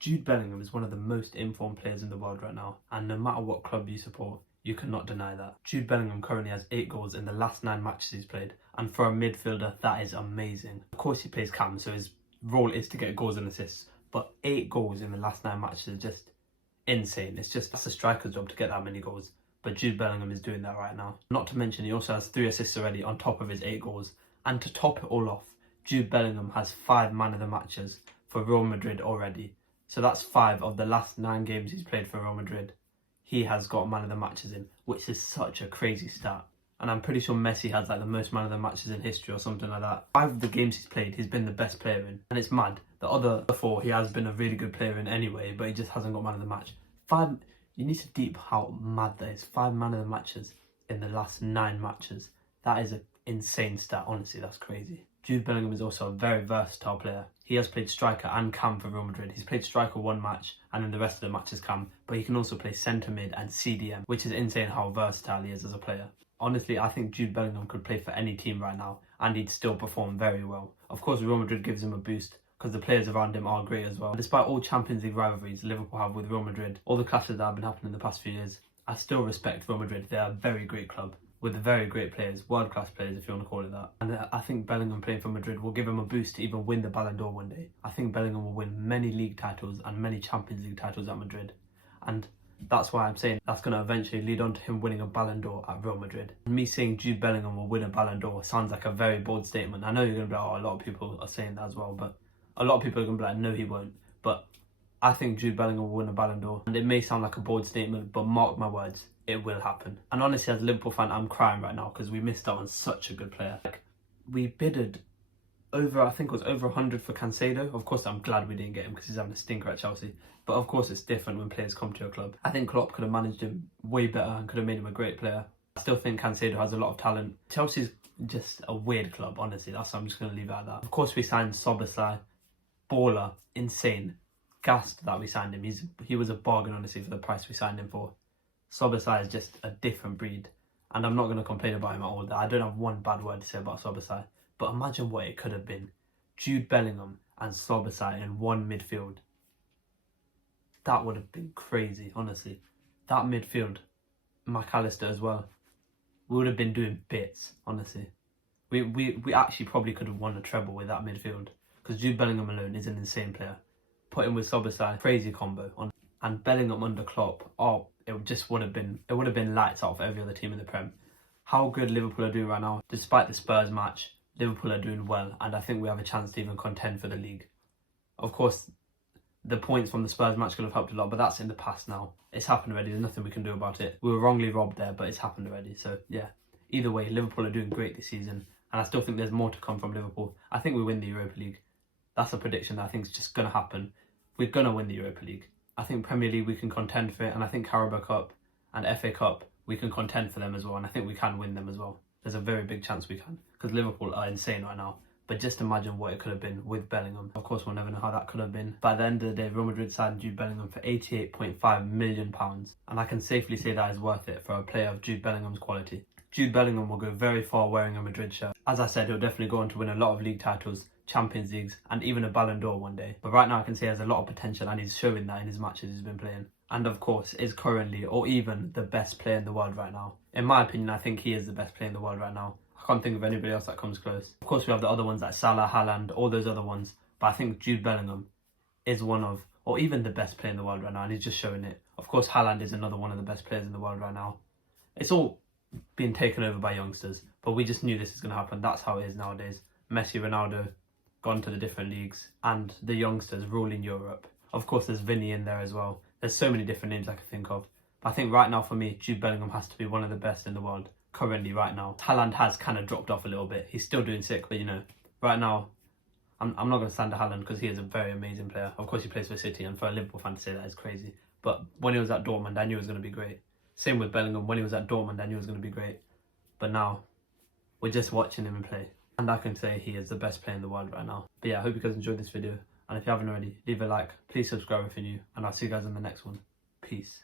Jude Bellingham is one of the most informed players in the world right now, and no matter what club you support, you cannot deny that. Jude Bellingham currently has 8 goals in the last 9 matches he's played, and for a midfielder, that is amazing. Of course he plays cam, so his role is to get goals and assists, but 8 goals in the last 9 matches is just insane. That's a striker's job to get that many goals, but Jude Bellingham is doing that right now. Not to mention he also has 3 assists already on top of his 8 goals, and to top it all off, Jude Bellingham has 5 man of the matches for Real Madrid already. So that's 5 of the last 9 games he's played for Real Madrid. He has got man of the matches in, which is such a crazy stat. And I'm pretty sure Messi has like the most man of the matches in history or something like that. 5 of the games he's played, he's been the best player in. And it's mad. The other 4, he has been a really good player in anyway, but he just hasn't got man of the match. 5, you need to deep how mad that is. 5 man of the matches in the last 9 matches. That is an insane stat, honestly, that's crazy. Jude Bellingham is also a very versatile player. He has played striker and cam for Real Madrid. He's played striker 1 match and then the rest of the matches cam, but he can also play centre mid and CDM, which is insane how versatile he is as a player. Honestly, I think Jude Bellingham could play for any team right now and he'd still perform very well. Of course, Real Madrid gives him a boost because the players around him are great as well. Despite all Champions League rivalries Liverpool have with Real Madrid, all the clashes that have been happening in the past few years, I still respect Real Madrid. They are a very great club with very great players, world-class players if you want to call it that. And I think Bellingham playing for Madrid will give him a boost to even win the Ballon d'Or one day. I think Bellingham will win many league titles and many Champions League titles at Madrid. And that's why I'm saying that's going to eventually lead on to him winning a Ballon d'Or at Real Madrid. And me saying Jude Bellingham will win a Ballon d'Or sounds like a very bold statement. I know you're going to be like, oh, a lot of people are saying that as well, but a lot of people are going to be like, no, he won't. But I think Jude Bellingham will win a Ballon d'Or. And it may sound like a bold statement, but mark my words, it will happen. And honestly, as a Liverpool fan, I'm crying right now because we missed out on such a good player. Like, we bidded over, I think it was over 100 for Cancedo. Of course, I'm glad we didn't get him because he's having a stinker at Chelsea. But of course, it's different when players come to your club. I think Klopp could have managed him way better and could have made him a great player. I still think Cancedo has a lot of talent. Chelsea's just a weird club, honestly. I'm just going to leave it at that. Of course, we signed Szoboszlai. Baller, insane. Gassed that we signed him. He was a bargain, honestly, for the price we signed him for. Szoboszlai is just a different breed, and I'm not going to complain about him at all. I don't have one bad word to say about Szoboszlai, but imagine what it could have been. Jude Bellingham and Szoboszlai in one midfield. That would have been crazy, honestly. That midfield, McAllister as well, we would have been doing bits, honestly. We actually probably could have won a treble with that midfield, because Jude Bellingham alone is an insane player. Put him with Szoboszlai, crazy combo. And Bellingham under Klopp, oh, it would have been lights out for every other team in the Prem. How good Liverpool are doing right now, despite the Spurs match, Liverpool are doing well, and I think we have a chance to even contend for the league. Of course, the points from the Spurs match could have helped a lot, but that's in the past now. It's happened already, there's nothing we can do about it. We were wrongly robbed there, but it's happened already. So yeah, either way, Liverpool are doing great this season, and I still think there's more to come from Liverpool. I think we win the Europa League. That's a prediction that I think is just going to happen. We're going to win the Europa League. I think Premier League we can contend for it, and I think Carabao Cup and FA Cup we can contend for them as well, and I think we can win them as well. There's a very big chance we can, because Liverpool are insane right now. But just imagine what it could have been with Bellingham. Of course, we'll never know how that could have been. By the end of the day, Real Madrid signed Jude Bellingham for £88.5 million. And I can safely say that is worth it for a player of Jude Bellingham's quality. Jude Bellingham will go very far wearing a Madrid shirt. As I said, he'll definitely go on to win a lot of league titles, Champions Leagues, and even a Ballon d'Or one day. But right now I can say he has a lot of potential, and he's showing that in his matches he's been playing. And of course, is currently, or even, the best player in the world right now. In my opinion, I think he is the best player in the world right now. I can't think of anybody else that comes close. Of course, we have the other ones like Salah, Haaland, all those other ones. But I think Jude Bellingham is one of, or even the best player in the world right now, and he's just showing it. Of course, Haaland is another one of the best players in the world right now. It's all being taken over by youngsters, but we just knew this is going to happen. That's how it is nowadays. Messi, Ronaldo, gone to the different leagues, and the youngsters ruling Europe. Of course, there's Vinny in there as well. There's so many different names I can think of. But I think right now for me, Jude Bellingham has to be one of the best in the world. Currently, right now. Haaland has kind of dropped off a little bit. He's still doing sick, but you know, right now, I'm not going to stand to Haaland because he is a very amazing player. Of course, he plays for City, and for a Liverpool fan to say that is crazy. But when he was at Dortmund, I knew it was going to be great. Same with Bellingham. When he was at Dortmund, I knew it was going to be great. But now, we're just watching him play. And I can say he is the best player in the world right now. But yeah, I hope you guys enjoyed this video. And if you haven't already, leave a like. Please subscribe if you're new. And I'll see you guys in the next one. Peace.